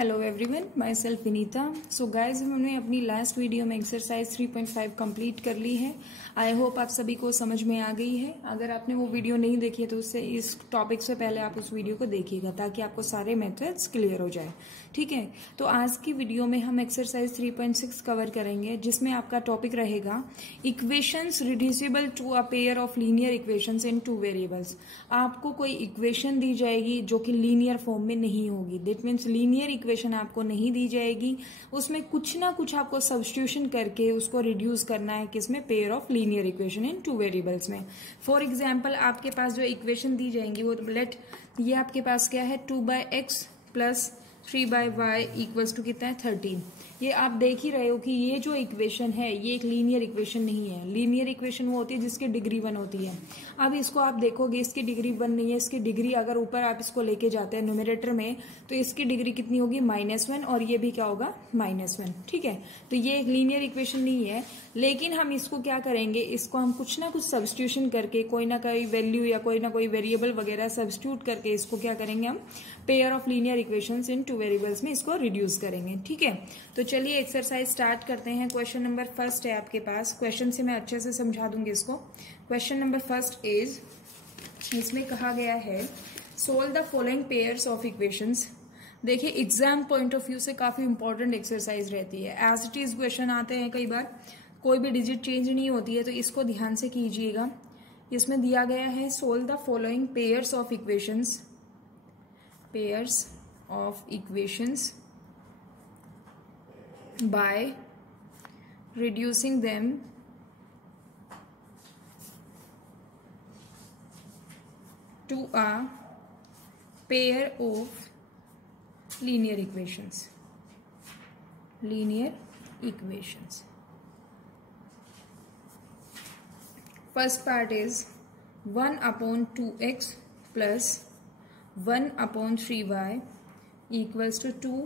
Hello everyone, my self Vinita. So guys, हमने अपनी last video में एक्सरसाइज 3.5 कंप्लीट कर ली है। आई होप आप सभी को समझ में आ गई है। अगर आपने वो वीडियो नहीं देखी है तो उससे इस टॉपिक से पहले आप उस वीडियो को देखिएगा ताकि आपको सारे मेथड्स क्लियर हो जाए। ठीक है, तो आज की वीडियो में हम एक्सरसाइज 3.6 कवर करेंगे, जिसमें आपका टॉपिक रहेगा equations reducible to a pair of linear equations in two variables. आपको कोई इक्वेशन दी जाएगी जो कि लीनियर फॉर्म में नहीं होगी। दैट मीन्स लीनियर इक्वेशन आपको नहीं दी जाएगी, उसमें कुछ ना कुछ आपको सब्स्टिट्यूशन करके उसको रिड्यूस करना है किसमें, pair of linear equation in two variables में। फॉर एग्जांपल, आपके पास जो इक्वेशन दी जाएंगी वो लेट ये आपके पास क्या है, 2/x plus 3/y equals to कितना है 13। ये आप देख ही रहे हो कि ये जो इक्वेशन है ये एक लीनियर इक्वेशन नहीं है। लीनियर इक्वेशन वो होती है जिसकी डिग्री 1 होती है। अब इसको आप देखोगे, इसकी डिग्री 1 नहीं है, इसकी डिग्री अगर ऊपर आप इसको लेके जाते हैं न्यूमरेटर में तो इसकी डिग्री कितनी होगी, -1, और ये भी क्या होगा, -1। ठीक है, तो ये एक लीनियर इक्वेशन नहीं है। लेकिन हम इसको क्या करेंगे, इसको हम कुछ ना कुछ सब्स्टिट्यूशन करके कोई ना कोई वैल्यू या कोई ना कोई वेरिएबल वगैरह सब्स्टिट्यूट करके इसको क्या करेंगे, हम pair of linear equations in two variables में इसको रिड्यूस करेंगे। ठीक है, तो चलिए एक्सरसाइज स्टार्ट करते हैं। क्वेश्चन नंबर फर्स्ट है आपके पास। क्वेश्चन से मैं अच्छे से समझा दूंगी इसको। क्वेश्चन नंबर फर्स्ट इज, इसमें कहा गया है solve the following pairs of equations. देखिए, एग्जाम पॉइंट ऑफ व्यू से काफी इंपॉर्टेंट एक्सरसाइज रहती है। एज इट इज क्वेश्चन आते हैं कई बार, कोई भी डिजिट चेंज नहीं होती है, तो इसको ध्यान से कीजिएगा। इसमें दिया गया है solve the following pairs of equations, pairs of equations by reducing them to a pair of linear equations. Linear equations. First part is 1/2x plus 1/3y equals to 2,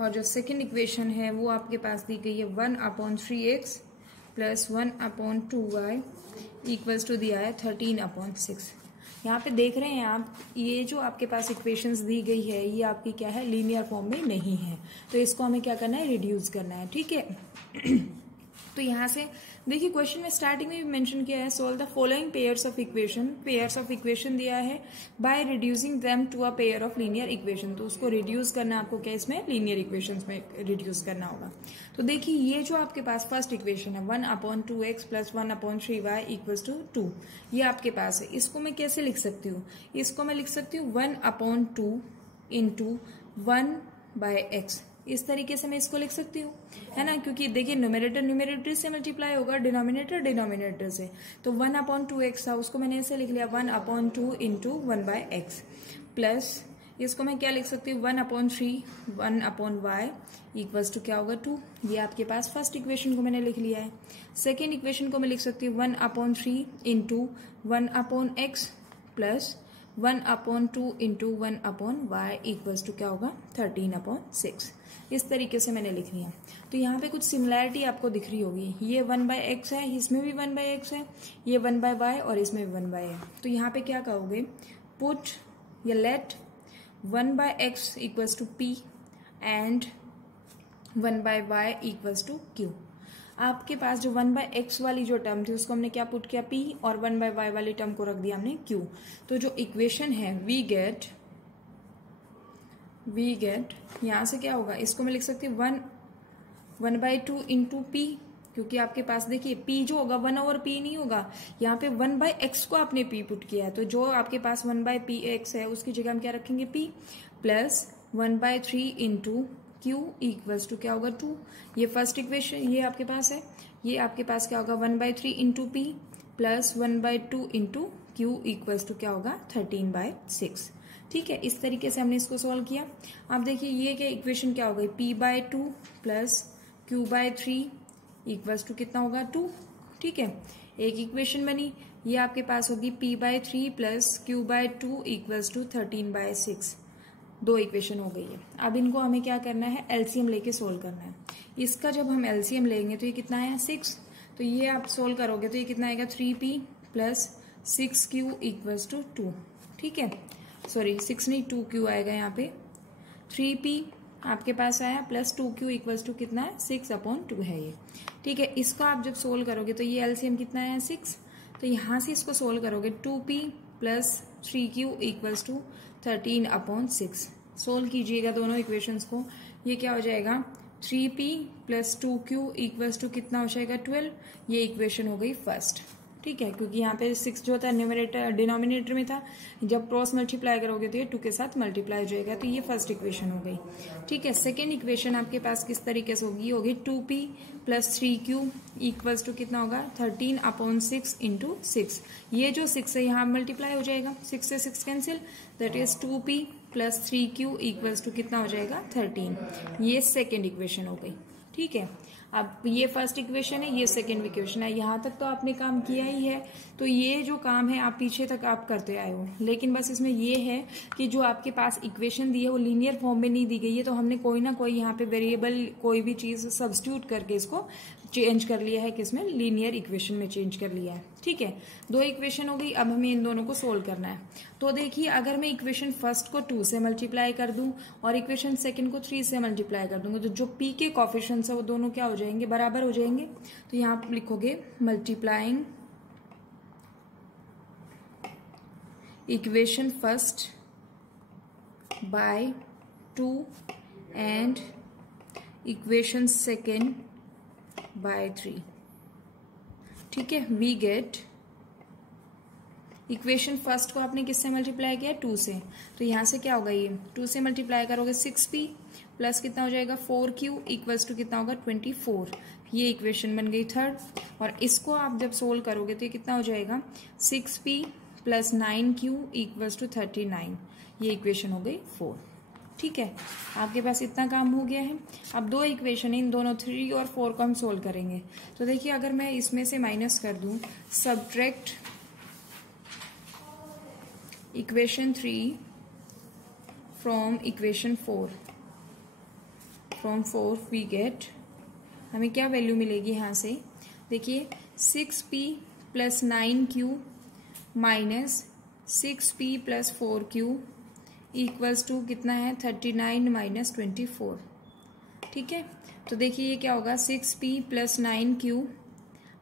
और जो सेकेंड इक्वेशन है वो आपके पास दी गई है 1/3x plus 1/2y equals to दिया है 13/6। यहाँ पे देख रहे हैं आप, ये जो आपके पास इक्वेशंस दी गई है ये आपकी क्या है, लीनियर फॉर्म में नहीं है। तो इसको हमें क्या करना है, रिड्यूस करना है। ठीक है, तो यहाँ से देखिए क्वेश्चन में स्टार्टिंग में भी मेंशन किया है solve the following pairs of equation. Pairs of equation दिया है by reducing them to a pair of linear equation. तो उसको रिड्यूस करना आपको क्या, इसमें लीनियर इक्वेशंस में रिड्यूस करना होगा। तो देखिए, ये जो आपके पास फर्स्ट इक्वेशन है 1/2x plus 1/3y equals to 2, ये आपके पास है। इसको मैं कैसे लिख सकती हूँ, इसको मैं लिख सकती हूँ 1/2 इंटू 1/x। इस तरीके से मैं इसको लिख सकती हूँ, है ना, क्योंकि देखिए न्यूमरेटर न्यूमरेटर से मल्टीप्लाई होगा, डिनोमिनेटर डिनोमिनेटर से। तो 1/2x था, उसको मैंने ऐसे लिख लिया 1/2 इंटू 1/x प्लस इसको मैं क्या लिख सकती हूँ 1/3 1/y इक्वल्स टू क्या होगा 2। ये आपके पास फर्स्ट इक्वेशन को मैंने लिख लिया है। सेकेंड इक्वेशन को मैं लिख सकती हूँ 1/3 into 1/x plus 1/2 into 1/y equals to क्या होगा 13/6। इस तरीके से मैंने लिख लिया। तो यहाँ पे कुछ सिमिलैरिटी आपको दिख रही होगी, ये 1/x है, इसमें भी 1/x है, ये 1/y और इसमें भी 1/y है। तो यहाँ पे क्या कहोगे, पुट या let 1/x equals to p and 1/y equals to q। आपके पास जो 1/x वाली जो टर्म थी उसको हमने क्या पुट किया, p, और 1/y वाली टर्म को रख दिया हमने q। तो जो इक्वेशन है वी गेट यहां से क्या होगा, इसको मैं लिख सकती हूँ 1/2 इंटू p, क्योंकि आपके पास देखिए p जो होगा 1/p नहीं होगा, यहाँ पे 1/x को आपने p पुट किया है। तो जो आपके पास 1/px है उसकी जगह हम क्या रखेंगे p plus 1/3 into q equals to क्या होगा 2। ये फर्स्ट इक्वेशन ये आपके पास है। ये आपके पास क्या होगा 1/3 into p plus 1/2 into q equals to क्या होगा 13/6। ठीक है, इस तरीके से हमने इसको सॉल्व किया। अब देखिए ये क्या इक्वेशन क्या हो गई, p/2 plus q/3 equals to कितना होगा 2। ठीक है, एक इक्वेशन बनी। ये आपके पास होगी p/3 plus q/2 equals to 13/6। दो इक्वेशन हो गई है। अब इनको हमें क्या करना है, एलसीएम लेके सोल्व करना है। इसका जब हम एलसीएम लेंगे तो ये कितना आया 6। तो ये आप सोल्व करोगे तो ये कितना आएगा 3p plus 6q equals to 2। ठीक है, सॉरी 6 नहीं 2q आएगा यहाँ पे। 3p आपके पास आया प्लस 2q इक्वल्स टू कितना है 6/2 है ये। ठीक है, इसको आप जब सोल्व करोगे तो ये एलसीएम कितना है 6, तो यहाँ से इसको सोल्व करोगे 2p plus 3q equals to 13/6। Solve कीजिएगा दोनों इक्वेशंस को, ये क्या हो जाएगा 3p plus 2q equals to कितना हो जाएगा 12। ये इक्वेशन हो गई फर्स्ट। ठीक है, क्योंकि यहाँ पे 6 जो था न्यूमरेटर डिनोमिनेटर में था, जब क्रॉस मल्टीप्लाई करोगे तो ये 2 के साथ मल्टीप्लाई हो जाएगा, तो ये फर्स्ट इक्वेशन हो गई। ठीक है, सेकेंड इक्वेशन आपके पास किस तरीके से होगी 2p plus 3q equals to कितना होगा 13/6 इंटू 6। ये जो 6 है यहाँ मल्टीप्लाई हो जाएगा, 6 से 6 cancel, that is 2p plus 3q equals to कितना हो जाएगा 13। ये सेकेंड इक्वेशन हो गई। ठीक है, अब ये फर्स्ट इक्वेशन है, ये सेकंड इक्वेशन है। यहाँ तक तो आपने काम किया ही है, तो ये जो काम है आप पीछे तक आप करते आए हो, लेकिन बस इसमें ये है कि जो आपके पास इक्वेशन दी है वो लीनियर फॉर्म में नहीं दी गई है, तो हमने कोई ना कोई यहाँ पे वेरिएबल कोई भी चीज सब्स्टिट्यूट करके इसको चेंज कर लिया है, किसमें लीनियर इक्वेशन में चेंज कर लिया है। ठीक है, 2 इक्वेशन हो गई, अब हमें इन दोनों को सोल्व करना है। तो देखिए, अगर मैं इक्वेशन फर्स्ट को 2 से मल्टीप्लाई कर दूं और इक्वेशन सेकंड को 3 से मल्टीप्लाई कर दूंगी, तो जो p के कोफिशिएंट्स है वो दोनों क्या हो जाएंगे बराबर हो जाएंगे। तो यहाँ आप लिखोगे multiplying equation first by 2 and equation second by 3। ठीक है, वी गेट इक्वेशन फर्स्ट को आपने किससे मल्टीप्लाई किया 2 से, तो यहां से क्या होगा ये 2 से मल्टीप्लाई करोगे 6p प्लस कितना हो जाएगा 4q इक्वल्स टू कितना होगा 24। ये इक्वेशन बन गई थर्ड, और इसको आप जब सोल्व करोगे तो ये कितना हो जाएगा 6p plus 9q equals to 39। ये इक्वेशन हो गई 4। ठीक है, आपके पास इतना काम हो गया है। अब 2 इक्वेशन इन दोनों 3 और 4 को हम सोल्व करेंगे। तो देखिए, अगर मैं इसमें से माइनस कर दूं subtract equation 3 from equation 4, from 4 we get, हमें क्या वैल्यू मिलेगी यहाँ से, देखिए 6p plus 9q minus 6p plus 4q equals to कितना है 39 माइनस 24। ठीक है, तो देखिए ये क्या होगा 6p plus 9q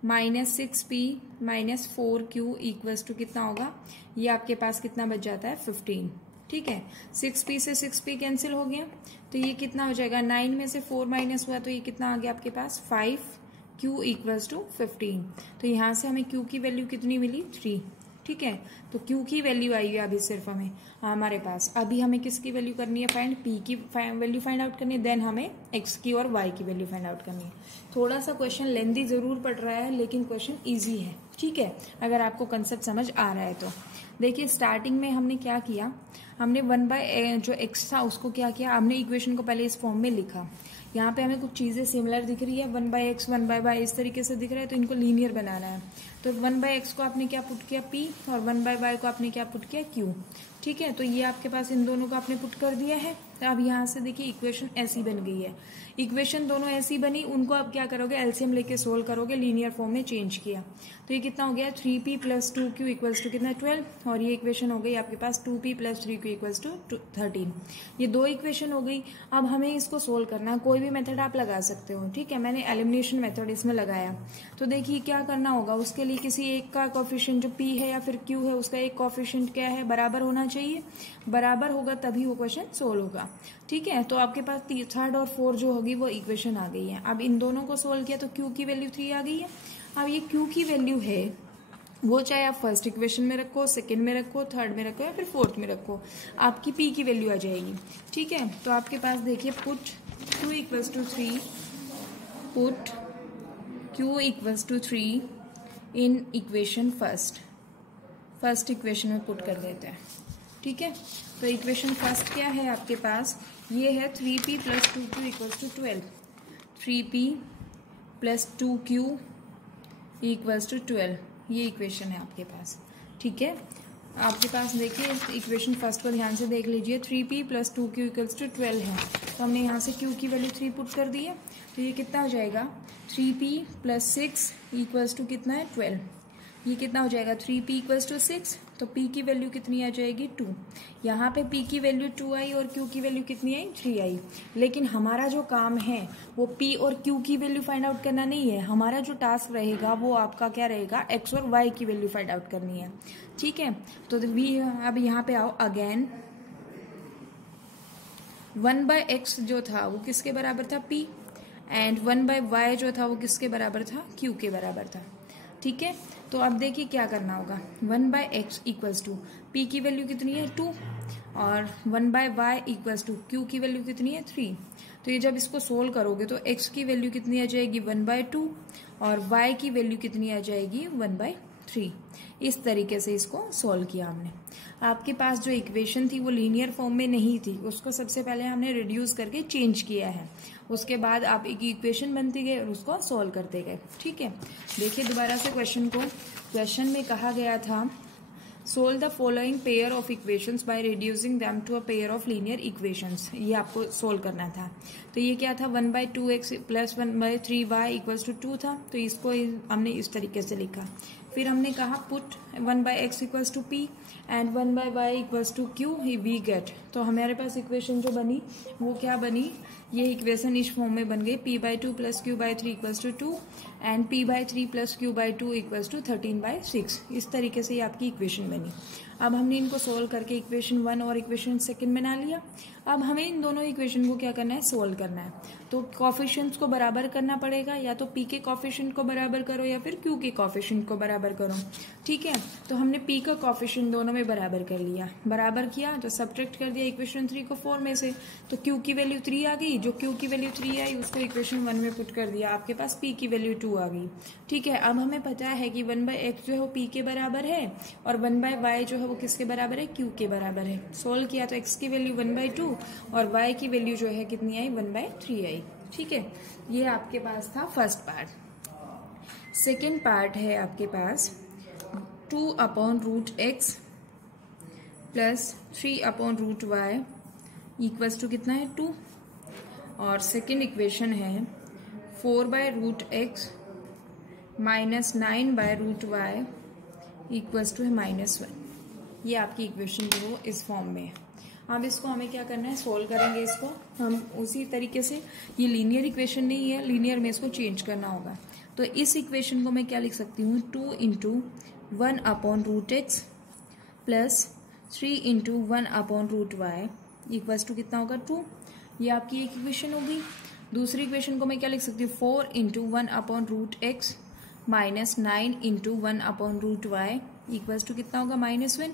minus 6p minus 4q equals to कितना होगा, ये आपके पास कितना बच जाता है 15। ठीक है, 6p से 6p कैंसिल हो गया, तो ये कितना हो जाएगा 9 में से 4 माइनस हुआ, तो ये कितना आ गया आपके पास 5q इक्वल्स टू 15। तो यहाँ से हमें q की वैल्यू कितनी मिली 3। ठीक है, तो q की वैल्यू आई है अभी सिर्फ हमें हमारे पास। अभी हमें किसकी वैल्यू करनी है फाइंड, p की वैल्यू फाइंड आउट करनी है, देन हमें x की और y की वैल्यू फाइंड आउट करनी है। थोड़ा सा क्वेश्चन लेंथी जरूर पड़ रहा है, लेकिन क्वेश्चन इजी है। ठीक है, अगर आपको कंसेप्ट समझ आ रहा है तो देखिए, स्टार्टिंग में हमने क्या किया, हमने 1/a जो x था उसको क्या किया, हमने इक्वेशन को पहले इस फॉर्म में लिखा। यहाँ पे हमें कुछ चीजें सिमिलर दिख रही है, 1/x 1/y इस तरीके से दिख रहा है, तो इनको लीनियर बनाना है। तो 1/x को आपने क्या पुट किया p, और 1/y को आपने क्या पुट किया q। ठीक है, तो ये आपके पास इन दोनों को आपने पुट कर दिया है। तो अब यहाँ से देखिए इक्वेशन ऐसी बन गई है, इक्वेशन दोनों ऐसी बनी, उनको अब क्या करोगे एलसीएम लेके सोल्व करोगे, लीनियर फॉर्म में चेंज किया, तो ये कितना हो गया 3p plus 2q equals to कितना 12, और ये इक्वेशन हो गई आपके पास 2p plus 3q equals to 13। ये 2 इक्वेशन हो गई। अब हमें इसको सोल्व करना है, कोई भी मेथड आप लगा सकते हो। ठीक है, मैंने एलिमिनेशन मेथड इसमें लगाया। तो देखिए क्या करना होगा, उसके लिए किसी एक का कोफिशिएंट जो p है या फिर q है उसका एक कोफिशिएंट क्या है बराबर होना चाहिए, बराबर होगा तभी वो क्वेश्चन सोल्व होगा। ठीक है, तो आपके पास 3rd और 4 जो होगी वो इक्वेशन आ गई है। अब इन दोनों को सोल्व किया तो q की वैल्यू 3 आ गई है। अब ये q की वैल्यू है वो चाहे आप फर्स्ट इक्वेशन में रखो, सेकंड में रखो, थर्ड में रखो या फिर फोर्थ में रखो, आपकी p की वैल्यू आ जाएगी। ठीक है, तो आपके पास देखिए put q equals to 3, put q equals to 3 in equation first equation में पुट कर देते हैं। ठीक है, तो इक्वेशन फर्स्ट क्या है आपके पास, ये है 3p plus 2q equals to 12, 3p plus 2q equals to 12, ये इक्वेशन है आपके पास। ठीक है, आपके पास देखिए इक्वेशन फर्स्ट को ध्यान से देख लीजिए, 3p plus 2q equals to 12 है, तो हमने यहाँ से q की वैल्यू 3 पुट कर दी है, तो ये कितना हो जाएगा 3p प्लस 6 इक्वल्स टू कितना है 12। ये कितना हो जाएगा 3p इक्वल्स टू 6, तो p की वैल्यू कितनी आ जाएगी 2। यहाँ पे p की वैल्यू 2 आई और q की वैल्यू कितनी आई 3 आई। लेकिन हमारा जो काम है वो p और q की वैल्यू फाइंड आउट करना नहीं है, हमारा जो टास्क रहेगा वो आपका क्या रहेगा, x और y की वैल्यू फाइंड आउट करनी है। ठीक है, तो अब यहाँ पे आओ अगेन 1/x जो था वो किसके बराबर था p, एंड 1/y जो था वो किसके बराबर था, q के बराबर था। ठीक है, तो अब देखिए क्या करना होगा, 1/x इक्वल्स टू p की वैल्यू कितनी है 2 और 1/y इक्वल्स टू q की वैल्यू कितनी है 3। तो ये जब इसको सोल्व करोगे तो x की वैल्यू कितनी आ जाएगी 1/2 और y की वैल्यू कितनी आ जाएगी 1/3। इस तरीके से इसको सोल्व किया हमने। आपके पास जो इक्वेशन थी वो लीनियर फॉर्म में नहीं थी, उसको सबसे पहले हमने रिड्यूस करके चेंज किया है, उसके बाद आप एक इक्वेशन बनती गई और उसको सोल्व करते गए। ठीक है, देखिए दोबारा से क्वेश्चन को। क्वेश्चन में कहा गया था solve the following pair of equations by reducing them to a pair of linear equations, ये आपको सोल्व करना था। तो ये क्या था 1/2x plus 1/3y equals to 2 था, तो इसको हमने इस तरीके से लिखा। फिर हमने कहा put 1/x equals to p and 1/y equals to q we get. तो हमारे पास इक्वेशन जो बनी वो क्या बनी, ये इक्वेशन इस फॉर्म में बन गई p/2 plus q/3 equals to 2 and p/3 plus q/2 equals to 13/6। इस तरीके से ये आपकी इक्वेशन बनी। अब हमने इनको सोल्व करके इक्वेशन 1 और इक्वेशन 2 बना लिया। अब हमें इन दोनों इक्वेशन को क्या करना है, सोल्व करना है। तो कॉफिशिएंट्स को बराबर करना पड़ेगा, या तो p के कॉफिशिएंट को बराबर करो या फिर q के कॉफिशिएंट को बराबर करो। ठीक है, तो हमने p का कॉफिशिएंट दोनों में बराबर कर लिया, बराबर किया तो सब्ट्रैक्ट कर दिया इक्वेशन 3 को 4 में से, तो q की वैल्यू 3 आ गई, जो q की वैल्यू 3 आई उसको इक्वेशन 1 में पुट कर दिया, आपके पास p की वैल्यू 2 आ गई। ठीक है, अब हमें पता है कि 1/x जो है वो p के बराबर है और 1/y जो है वो किसके बराबर है, q के बराबर है। सोल्व किया तो x की वैल्यू 1/2 और y की वैल्यू जो है कितनी आई 1/3 आई। ठीक है, ये आपके पास था फर्स्ट पार्ट। सेकेंड पार्ट है आपके पास 2/√x plus 3/√y equals to कितना है 2, और सेकेंड इक्वेशन है 4/√x minus 9/√y equals to है -1। ये आपकी इक्वेशन जो है इस फॉर्म में है। अब इसको हमें क्या करना है, सोल्व करेंगे इसको हम उसी तरीके से। ये लीनियर इक्वेशन नहीं है, लीनियर में इसको चेंज करना होगा। तो इस इक्वेशन को मैं क्या लिख सकती हूँ, 2 × 1/√x plus 3 × 1/√y equals to कितना होगा 2। ये आपकी एक इक्वेशन होगी। दूसरी इक्वेशन को मैं क्या लिख सकती हूँ, 4 × 1/√x minus 9 × 1/√y equals to कितना होगा -1।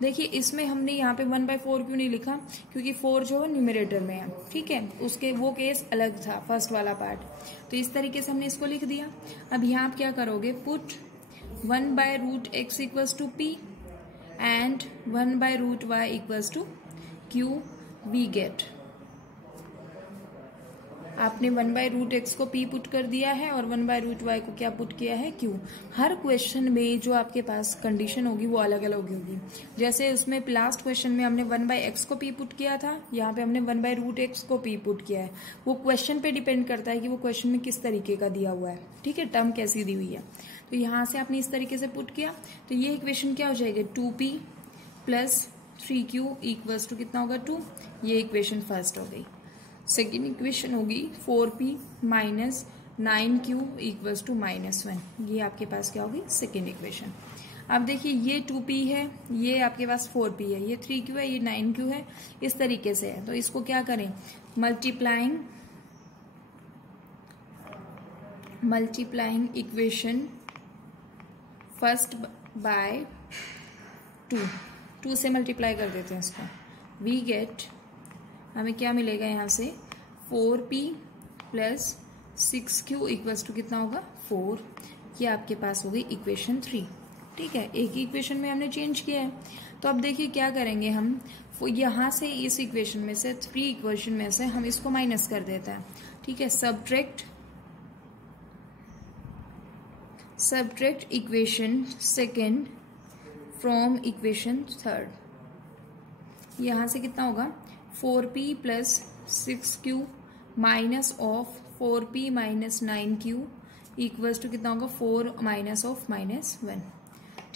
देखिए इसमें हमने यहाँ पे 1/4 क्यों नहीं लिखा, क्योंकि 4 जो है न्यूमरेटर में है। ठीक है, उसके वो केस अलग था फर्स्ट वाला पार्ट, तो इस तरीके से हमने इसको लिख दिया। अब यहाँ आप क्या करोगे, put 1/√x equals to p and 1/√y equals to q we get. आपने 1/√x को p पुट कर दिया है और 1/√y को क्या पुट किया है q। हर क्वेश्चन में जो आपके पास कंडीशन होगी वो अलग अलग होगी। जैसे उसमें लास्ट क्वेश्चन में हमने 1/x को p पुट किया था, यहाँ पे हमने 1/√x को p पुट किया है। वो क्वेश्चन पे डिपेंड करता है कि वो क्वेश्चन में किस तरीके का दिया हुआ है। ठीक है, टर्म कैसी दी हुई है। तो यहाँ से आपने इस तरीके से पुट किया, तो ये इक्वेशन क्या हो जाएगी 2p plus 3q equals to कितना होगा 2। ये इक्वेशन फर्स्ट हो गई। सेकेंड इक्वेशन होगी 4p minus 9q equals to -1। ये आपके पास क्या होगी सेकेंड इक्वेशन। अब देखिए ये 2p है, ये आपके पास 4p है, ये 3q है, ये 9q है, इस तरीके से है। तो इसको क्या करें, मल्टीप्लाइंग इक्वेशन फर्स्ट बाय 2 से मल्टीप्लाई कर देते हैं इसको। वी गेट, हमें क्या मिलेगा यहाँ से 4p plus 6q equals to कितना होगा 4। ये आपके पास हो गई इक्वेशन 3। ठीक है, एक ही इक्वेशन में हमने चेंज किया है। तो अब देखिए क्या करेंगे हम, यहाँ से इस इक्वेशन में से 3 इक्वेशन में से हम इसको माइनस कर देते हैं। ठीक है, subtract equation second from equation third. यहाँ से कितना होगा 4p plus 6q minus of 4p minus 9q equals to कितना होगा 4 माइनस ऑफ -1।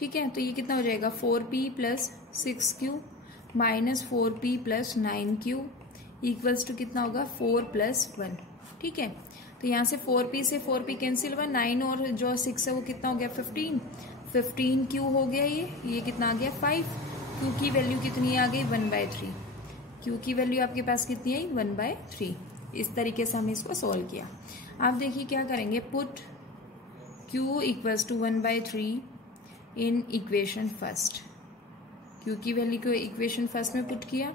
ठीक है, तो ये कितना हो जाएगा 4p plus 6q minus 4p plus 9q equals to कितना होगा 4 प्लस 1। ठीक है, तो यहाँ से 4p से 4p कैंसिल हुआ, 9 और जो 6 है वो कितना हो गया 15q हो गया, ये कितना आ गया 5। q की वैल्यू कितनी आ गई 1/3। q की वैल्यू आपके पास कितनी आई 1/3। इस तरीके से हमने इसको सॉल्व किया। आप देखिए क्या करेंगे, put q equals to 1/3 in equation first. q की वैल्यू को इक्वेशन फर्स्ट में पुट किया,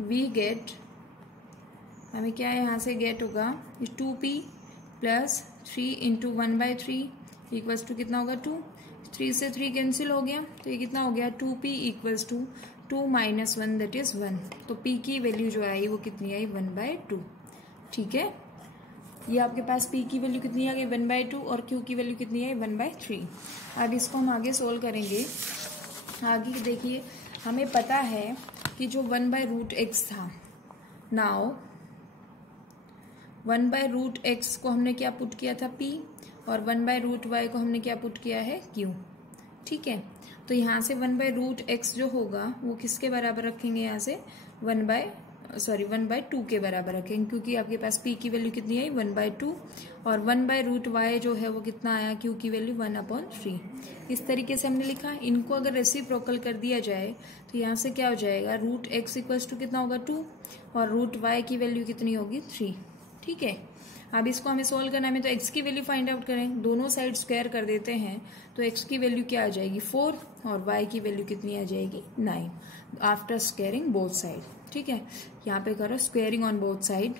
वी गेट, हमें क्या है यहाँ से गेट होगा 2p plus 3 into 1/3 equals to कितना होगा 2। 3 से 3 कैंसिल हो गया, तो ये कितना हो गया 2p equals to 2 minus 1 that is 1। तो p की वैल्यू जो आई वो कितनी आई 1/2। ठीक है, ये आपके पास p की वैल्यू कितनी आ गई 1/2 और q की वैल्यू कितनी आई 1/3। अब इसको हम आगे सोल्व करेंगे। आगे देखिए, हमें पता है कि जो 1/√x था, नाउ 1/√x को हमने क्या पुट किया था p और 1/√y को हमने क्या पुट किया है q। ठीक है, तो यहाँ से 1/√x जो होगा वो किसके बराबर रखेंगे, यहाँ से 1/2 के बराबर रखेंगे, क्योंकि आपके पास p की वैल्यू कितनी आई 1/2 और 1/√y जो है वो कितना आया q की वैल्यू 1/3। इस तरीके से हमने लिखा। इनको अगर रेसिप्रोकल कर दिया जाए तो यहाँ से क्या हो जाएगा, √x इक्वल्स टू कितना होगा 2 और √y की वैल्यू कितनी होगी 3। ठीक है, अब इसको हमें सोल्व करना है, तो x की वैल्यू फाइंड आउट करें, दोनों साइड स्क्वायर कर देते हैं, तो x की वैल्यू क्या आ जाएगी 4 और y की वैल्यू कितनी आ जाएगी 9 आफ्टर स्क्वायरिंग बोथ साइड। ठीक है, यहाँ पे करो squaring on both side,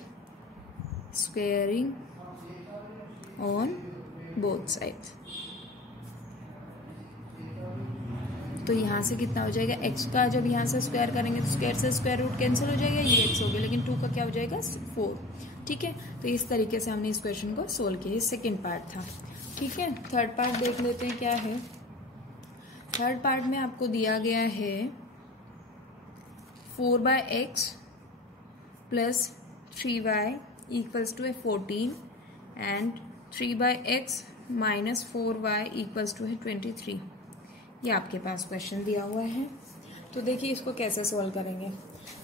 squaring on both side. तो यहाँ से कितना हो जाएगा x का, जब यहाँ से स्क्वायर करेंगे तो स्क्वायर से स्क्वायर रूट कैंसिल हो जाएगा, ये x हो गया, लेकिन 2 का क्या हो जाएगा 4। ठीक है, तो इस तरीके से हमने इस क्वेश्चन को सोल्व किया। ये सेकेंड पार्ट था। ठीक है, थर्ड पार्ट देख लेते हैं क्या है। थर्ड पार्ट में आपको दिया गया है 4/x plus 3y equals to 14 and 3/x minus 4y equals to 23। ये आपके पास क्वेश्चन दिया हुआ है। तो देखिए इसको कैसे सॉल्व करेंगे।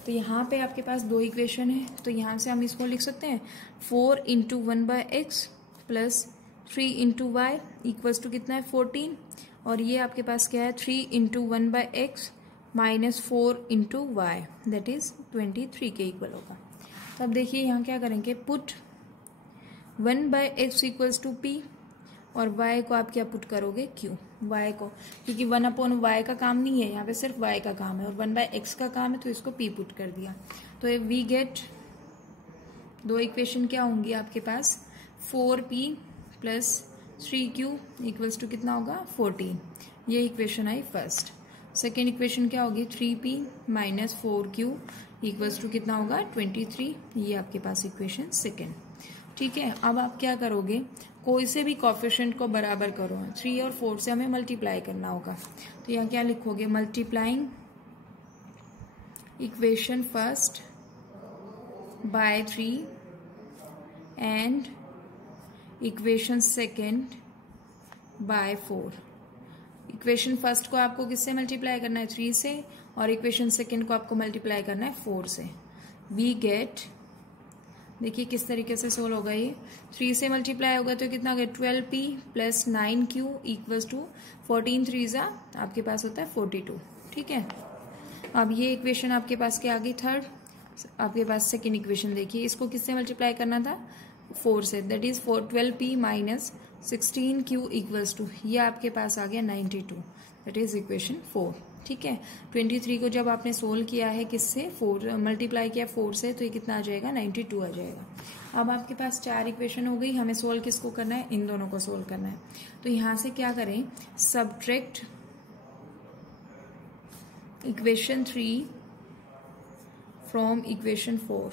तो यहाँ पे आपके पास दो इक्वेशन है, तो यहाँ से हम इसको लिख सकते हैं 4 into 1/x plus 3 into y equals to कितना है 14, और ये आपके पास क्या है 3 into 1/x minus 4 into y that is 23 के इक्वल होगा। तो अब देखिए यहाँ क्या करेंगे, put 1/x equals to p और y को आप क्या पुट करोगे q। y को, क्योंकि 1/y का काम नहीं है, यहाँ पे सिर्फ y का काम है और 1/x का काम है, तो इसको p पुट कर दिया। तो वी गेट, दो इक्वेशन क्या होंगी आपके पास 4p plus 3q equals to कितना होगा 14। ये इक्वेशन आई फर्स्ट। सेकेंड इक्वेशन क्या होगी 3p minus 4q equals to कितना होगा 23। ये आपके पास इक्वेशन सेकेंड। ठीक है, अब आप क्या करोगे, कोई से भी कोफिशिएंट को बराबर करो, 3 और 4 से हमें मल्टीप्लाई करना होगा। तो यहाँ क्या लिखोगे, multiplying equation first by 3 and equation second by 4। Equation first को आपको किससे मल्टीप्लाई करना है 3 से, और इक्वेशन सेकेंड को आपको मल्टीप्लाई करना है 4 से। वी गेट, देखिए किस तरीके से सोल्व होगा, ये 3 से मल्टीप्लाई होगा तो कितना होगा 12p plus 9q equals to 14 3 आपके पास होता है 42। ठीक है, अब ये इक्वेशन आपके पास क्या आ गई थर्ड। आपके पास सेकेंड इक्वेशन देखिए, इसको किससे मल्टीप्लाई करना था 4 से, that is 12p minus 16q equals to, ये आपके पास आ गया 92 दैट इज इक्वेशन 4। ठीक है, 23 को जब आपने सोल्व किया है किससे 4 मल्टीप्लाई किया 4 से, तो ये कितना आ जाएगा 92 आ जाएगा। अब आपके पास 4 इक्वेशन हो गई, हमें सोल्व किसको करना है, इन दोनों को सोल्व करना है। तो यहां से क्या करें, subtract equation 3 from equation 4।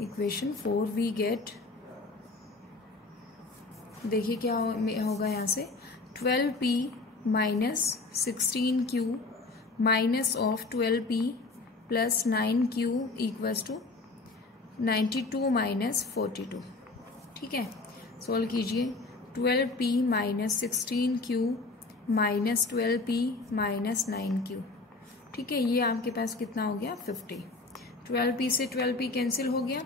Equation 4 we get, देखिए क्या होगा यहाँ से 12p minus 16q minus of 12p plus 9q equals to 92 minus 42। ठीक है, सोल्व कीजिए 12p minus 16q -12p -9q। ठीक है, ये आपके पास कितना हो गया 50। 12p से 12p कैंसिल हो गया,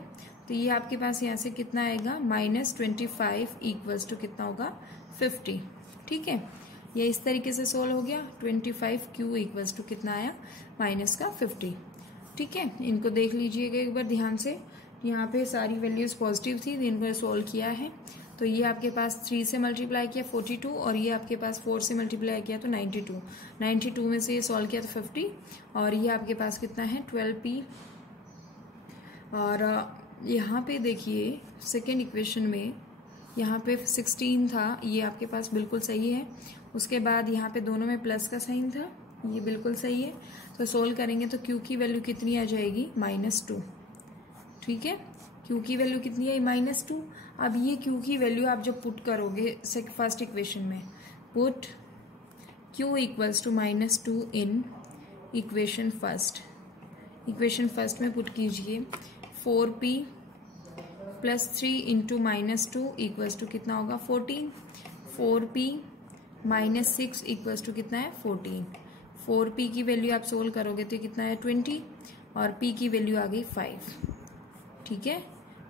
तो ये आपके पास यहाँ से कितना आएगा -25 इक्वल्स टू कितना होगा 50। ठीक है, ये इस तरीके से सोल्व हो गया। 25q इक्वल्स टू कितना आया -50। ठीक है, इनको देख लीजिएगा एक बार ध्यान से। यहाँ पे सारी वैल्यूज पॉजिटिव थी, इनको सोल्व किया है तो ये आपके पास 3 से मल्टीप्लाई किया 42 और ये आपके पास 4 से मल्टीप्लाई किया तो 92। 92 में से ये सॉल्व किया तो 50 और ये आपके पास कितना है 12p। और यहाँ पे देखिए सेकेंड इक्वेशन में यहाँ पे 16 था, ये आपके पास बिल्कुल सही है। उसके बाद यहाँ पे दोनों में प्लस का साइन था, ये बिल्कुल सही है। तो सोल्व करेंगे तो क्यू की वैल्यू कितनी आ जाएगी -2। ठीक है, क्यू की वैल्यू कितनी आई -2। अब ये क्यू की वैल्यू आप जब पुट करोगे फर्स्ट इक्वेशन में, put q equals to -2 in equation first. Equation first में पुट कीजिए 4p + 3 इंटू -2 इक्वल्स टू कितना होगा 14। 4p - 6 इक्वल्स टू कितना है 14। 4p की वैल्यू आप सोल्व करोगे तो कितना है 20 और p की वैल्यू आ गई 5। ठीक है,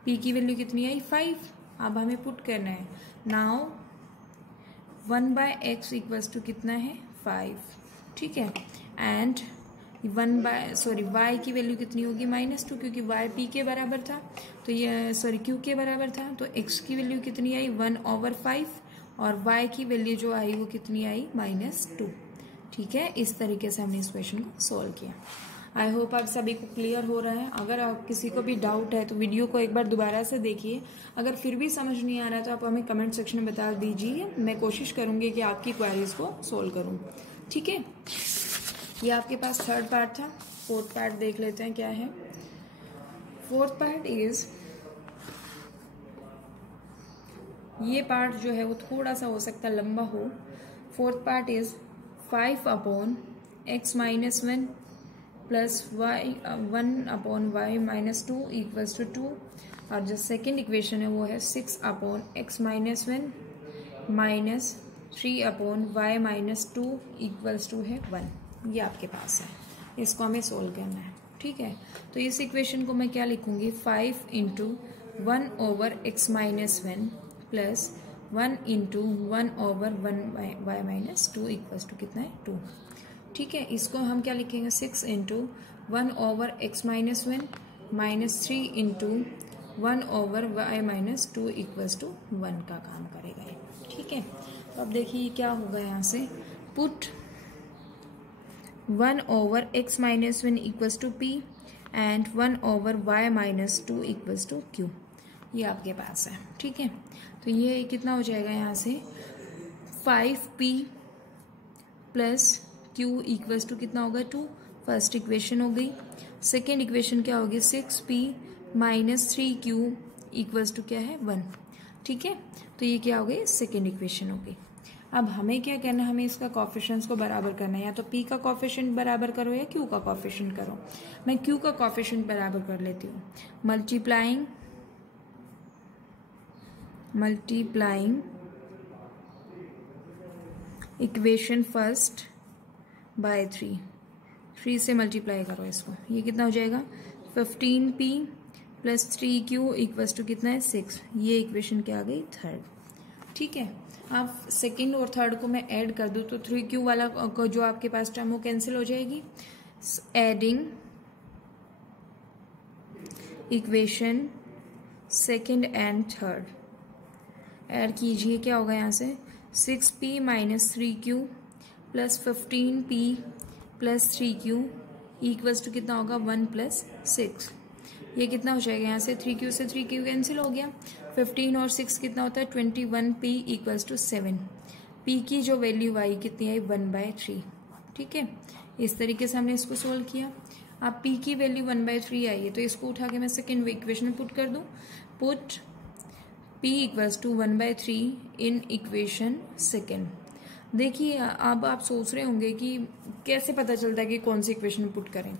p की वैल्यू कितनी आई 5। अब हमें पुट करना है नाउ 1/x इक्वल्स टू कितना है 5। ठीक है, एंड y की वैल्यू कितनी होगी -2 क्योंकि y p के बराबर था तो ये q के बराबर था तो x की वैल्यू कितनी आई 1/5 और y की वैल्यू जो आई वो कितनी आई -2। ठीक है, इस तरीके से हमने इस क्वेश्चन को सॉल्व किया। आई होप आप सभी को क्लियर हो रहा है। अगर आप किसी को भी डाउट है तो वीडियो को एक बार दोबारा से देखिए। अगर फिर भी समझ नहीं आ रहा तो आप हमें कमेंट सेक्शन में बता दीजिए, मैं कोशिश करूंगी कि आपकी क्वेरीज को सोल्व करूं। ठीक है, ये आपके पास थर्ड पार्ट था। फोर्थ पार्ट देख लेते हैं क्या है। फोर्थ पार्ट इज, ये पार्ट जो है वो थोड़ा सा हो सकता है लंबा हो। Fourth part is 5/x - 1 plus (1/y - 2 equals to 2 और जो सेकेंड इक्वेशन है वो है 6/x - 1 minus 3/y - 2 equals to है 1। ये आपके पास है, इसको हमें सोल्व करना है। ठीक है, तो इस इक्वेशन को मैं क्या लिखूंगी 5 × 1/x - 1 plus 1 × 1/1y - 2 equals to कितना है 2। ठीक है, इसको हम क्या लिखेंगे 6 × 1/x - 1 minus 3 × 1/y - 2 equals to 1 का काम करेगा ये। ठीक है, तो अब देखिए क्या होगा यहाँ से, put 1/x - 1 equals to p and 1/y - 2 equals to q। ये आपके पास है। ठीक है, तो ये कितना हो जाएगा यहाँ से 5p plus q equals to कितना होगा 2। फर्स्ट इक्वेशन हो गई। सेकेंड इक्वेशन क्या होगी 6p minus 3q equals to क्या है 1। ठीक है, तो ये क्या हो गई सेकेंड इक्वेशन हो गई। अब हमें क्या करना है, हमें इसका कोफिशिएंट्स को बराबर करना है। या तो p का कोफिशिएंट बराबर करो या q का कोफिशिएंट करो। मैं q का कोफिशिएंट बराबर कर लेती हूँ। मल्टीप्लाइंग इक्वेशन फर्स्ट बाय 3 से मल्टीप्लाई करो इसको, ये कितना हो जाएगा 15p plus 3q equals to कितना है 6। ये इक्वेशन क्या आ गई थर्ड। ठीक है, अब सेकेंड और थर्ड को मैं ऐड कर दूं तो 3q वाला को जो आपके पास टर्म वो कैंसिल हो जाएगी। Adding equation second and third, add कीजिए क्या होगा यहाँ से 6p minus 3q plus 15p plus 3q equals to कितना होगा 1 + 6। ये कितना हो जाएगा यहाँ से 3q से 3q कैंसिल हो गया। 15 और 6 कितना होता है 21p इक्वल्स टू 7। p की जो वैल्यू आई कितनी आई 1/3। ठीक है, इस तरीके से हमने इसको सोल्व किया। अब p की वैल्यू 1/3 आई है तो इसको उठा के मैं सेकेंड इक्वेशन में पुट कर दूं। Put p equals to 1/3 in equation second. देखिए अब आप सोच रहे होंगे कि कैसे पता चलता है कि कौन सी इक्वेशन पुट करें।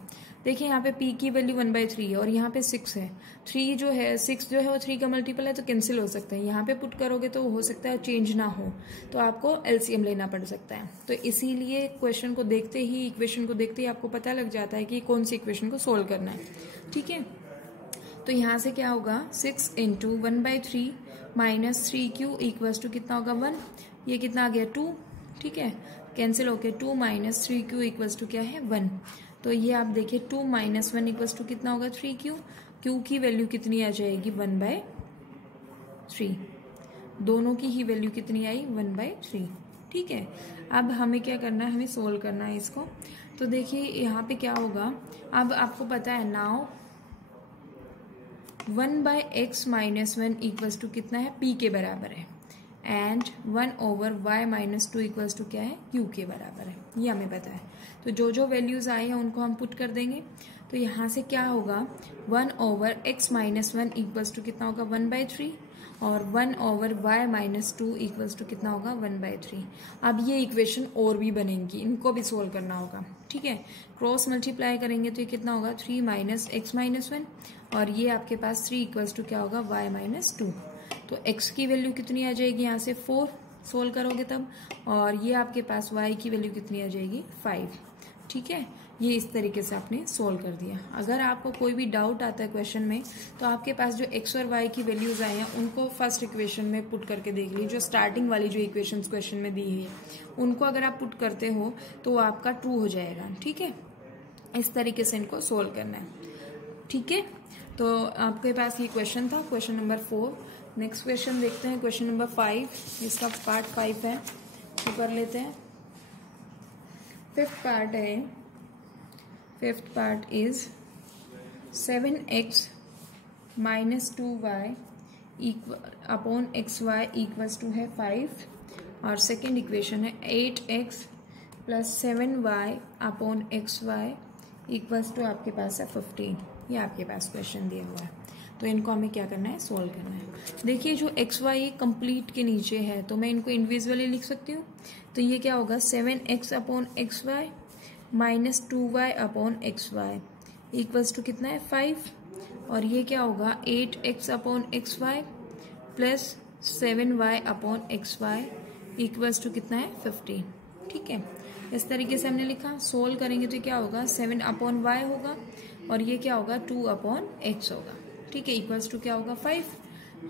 देखिए यहाँ पे p की वैल्यू 1/3 है और यहाँ पे 6 है। 3 जो है 6 जो है वो 3 का मल्टीपल है तो कैंसिल हो सकता है। यहाँ पे पुट करोगे तो हो सकता है चेंज ना हो, तो आपको एलसीएम लेना पड़ सकता है। तो इसीलिए क्वेश्चन को देखते ही, इक्वेशन को देखते ही आपको पता लग जाता है कि कौन सी इक्वेशन को सोल्व करना है। ठीक है, तो यहाँ से क्या होगा 6 × 1/3 माइनस 3q इक्वल्स टू कितना होगा 1। ये कितना आ गया 2। ठीक है, कैंसिल होके 2 माइनस 3q इक्वल्स टू क्या है 1। तो ये आप देखिए 2 माइनस 1 इक्वल्स टू कितना होगा 3q। q की वैल्यू कितनी आ जाएगी 1/3। दोनों की ही वैल्यू कितनी आई 1/3। ठीक है, अब हमें क्या करना है, हमें सोल्व करना है इसको। तो देखिए यहाँ पे क्या होगा, अब आपको पता है now 1/x minus 1 equals to कितना है p के बराबर है, and 1/y minus 2 equals to क्या है q के बराबर है। ये हमें पता है। तो जो जो वैल्यूज आए हैं उनको हम पुट कर देंगे। तो यहाँ से क्या होगा 1/x माइनस 1 इक्वल्स टू कितना होगा 1/3 और 1/y माइनस 2 इक्वल्स टू कितना होगा 1/3। अब ये इक्वेशन और भी बनेंगी, इनको भी सोल्व करना होगा। ठीक है, क्रॉस मल्टीप्लाई करेंगे तो ये कितना होगा 3 माइनस x माइनस 1 और ये आपके पास 3 इक्वल्स टू क्या होगा y माइनस 2। तो x की वैल्यू कितनी आ जाएगी यहाँ से 4 सोल्व करोगे तब, और ये आपके पास y की वैल्यू कितनी आ जाएगी 5। ठीक है, ये इस तरीके से आपने सोल्व कर दिया। अगर आपको कोई भी डाउट आता है क्वेश्चन में तो आपके पास जो x और y की वैल्यूज आए हैं उनको फर्स्ट इक्वेशन में पुट करके देख लीजिए। जो स्टार्टिंग वाली जो इक्वेशंस क्वेश्चन में दी है उनको अगर आप पुट करते हो तो वो आपका ट्रू हो जाएगा। ठीक है, इस तरीके से इनको सोल्व करना है। ठीक है, तो आपके पास ये क्वेश्चन था, क्वेश्चन नंबर 4। नेक्स्ट क्वेश्चन देखते हैं, क्वेश्चन नंबर 5। इसका पार्ट 5 है, तो कर लेते हैं। फिफ्थ पार्ट है, fifth part is 7x minus 2y upon xy equals to है 5, और सेकेंड इक्वेशन है 8x plus 7y upon xy equals to आपके पास है 15। ये आपके पास क्वेश्चन दिया हुआ है, तो इनको हमें क्या करना है सोल्व करना है। देखिए जो एक्स वाई कंप्लीट के नीचे है तो मैं इनको इंडिविजुअली लिख सकती हूँ। तो ये क्या होगा 7x upon x y minus 2y upon x y equals to कितना है 5, और ये क्या होगा 8x upon x y plus 7y upon x y equals to कितना है 15। ठीक है, इस तरीके से हमने लिखा। सोल्व करेंगे तो क्या होगा 7 अपॉन वाई होगा और ये क्या होगा 2 अपॉन एक्स होगा। ठीक है, इक्वल्स टू क्या होगा 5।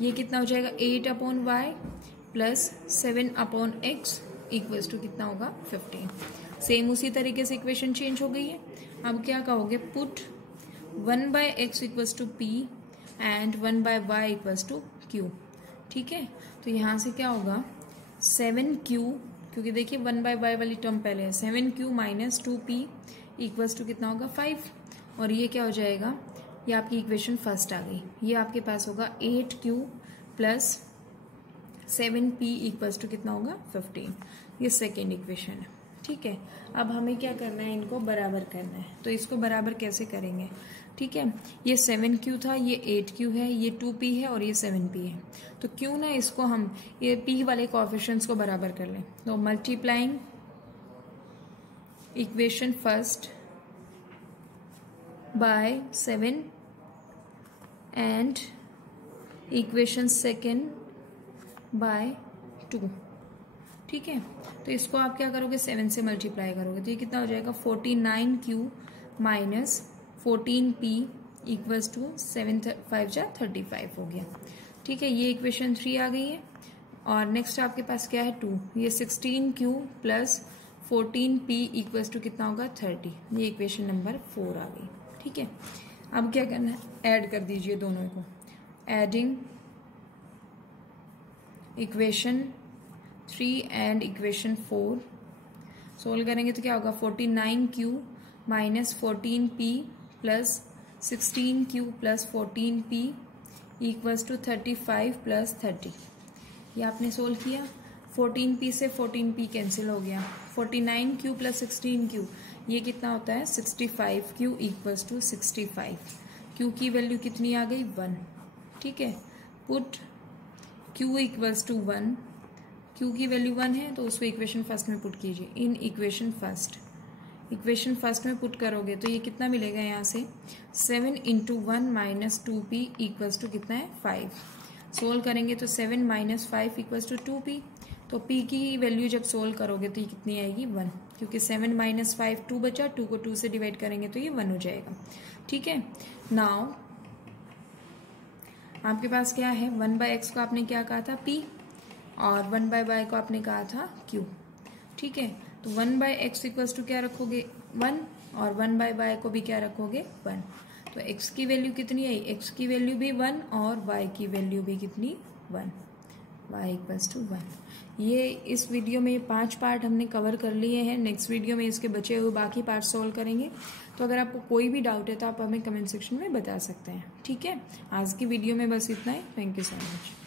ये कितना हो जाएगा 8 upon y plus 7 upon x equals to कितना होगा 15। सेम उसी तरीके से इक्वेशन चेंज हो गई है। अब क्या कहोगे put 1/x equals to p and 1/y equals to q। ठीक है, तो यहाँ से क्या होगा 7q, क्योंकि देखिए 1/y वाली टर्म पहले है, 7q minus 2p equals to कितना होगा 5, और ये क्या हो जाएगा, ये आपकी इक्वेशन फर्स्ट आ गई। ये आपके पास होगा 8q plus 7p equals to कितना होगा 15। ये सेकेंड इक्वेशन है। ठीक है, अब हमें क्या करना है, इनको बराबर करना है। तो इसको बराबर कैसे करेंगे, ठीक है, ये 7q था, ये 8q है, ये 2p है और ये 7p है। तो क्यों ना इसको हम ये p वाले कोएफिशिएंट्स को बराबर कर लें। तो multiplying equation first by 7 and equation second by 2। ठीक है, तो इसको आप क्या करोगे 7 से मल्टीप्लाई करोगे तो ये कितना हो जाएगा 49q minus 14p equals to 7 5 जा 35 हो गया। ठीक है, ये इक्वेशन 3 आ गई है। और नेक्स्ट आपके पास क्या है 2, ये 16q plus 14p equals to कितना होगा 30। ये इक्वेशन नंबर 4 आ गई। ठीक है, अब क्या करना है, ऐड कर दीजिए दोनों को। Adding equation 3 and equation 4 solve करेंगे तो क्या होगा 49q minus 14p plus 16q plus 14p equals to 35 plus 30। ये आपने सोल्व किया, 14p से 14p कैंसिल हो गया, 49q प्लस 16q ये कितना होता है 65q इक्वल्स टू 65। q की वैल्यू कितनी आ गई 1। ठीक है, put q equals to 1, q की वैल्यू 1 है तो उसको इक्वेशन फर्स्ट में पुट कीजिए। In equation first equation first में पुट करोगे तो ये कितना मिलेगा यहाँ से 7 into 1 minus 2p equals to कितना है 5। सोल्व करेंगे तो 7 माइनस 5 इक्वल्स टू 2p। तो p की वैल्यू जब सोल्व करोगे तो ये कितनी आएगी 1, क्योंकि 7 माइनस 5 2 बचा, 2 को 2 से डिवाइड करेंगे तो ये 1 हो जाएगा। ठीक है, नाउ आपके पास क्या है 1/x को आपने क्या कहा था p और 1/y को आपने कहा था q। ठीक है, तो 1/x इक्वल्स टू क्या रखोगे 1 और 1/y को भी क्या रखोगे 1। तो x की वैल्यू कितनी आई, x की वैल्यू भी 1 और y की वैल्यू भी कितनी 1, y इक्वल्स टू 1। ये इस वीडियो में 5 पार्ट हमने कवर कर लिए हैं। नेक्स्ट वीडियो में इसके बचे हुए बाकी पार्ट सॉल्व करेंगे। तो अगर आपको कोई भी डाउट है तो आप हमें कमेंट सेक्शन में बता सकते हैं। ठीक है, आज की वीडियो में बस इतना ही। Thank you so much.